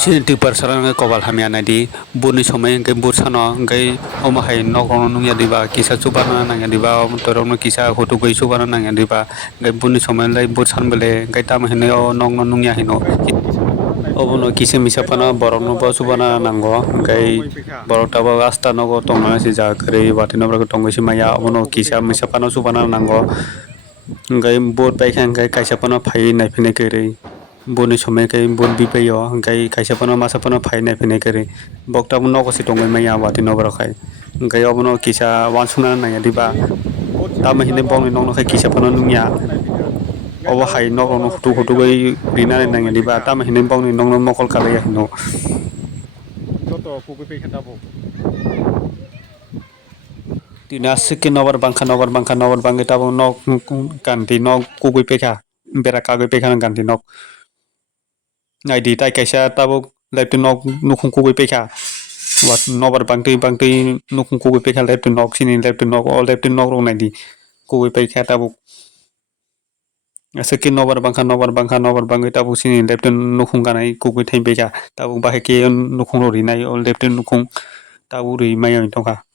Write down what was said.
Sinti persarang kobal hamya nadi buni somai ke bursano ngai omahai nokrono nungya diba kisa chubana nangya diba torong kisa hotu goi chubana nangya diba ngai buni somai lai bursan bele ngai tam hene o nongno nungya hino obono kisa misapana borok no bo chubana nango ngai borok tabo asta nogo tongna si ja kare watino bro tongo si maya obono kisa misapana chubana nango ngai bot pai khang ngai kaisa pano phai nai phine kere boni somai kai bon bi payo ngai kaisa pano masa pano phai nai phine kere bokta no ko si tongai maya watino bro khai ngai obono kisa wansuna nangya diba tama hine bongni nongno khai kisa pano nungya obo hai nokrono hutu gai rina nangya diba tama hine bongni nongno mokol kalaya hino tina sike nobar bangka tabo nok kanti nok kugui pekha bera kagui pekha kanti nok ngai di tai kaisa tabo left nok nukhung kugui pekha wat nobar bangtui nukhung kugui pekha left nok sini left nok all left nok rok nai di kugui pekha tabo sike nobar bangkai tabo sini left nukhung kanai kugui thai pekha tabo bahai ke nukhung ro rinai all left nukhung tabo ri maya tongkha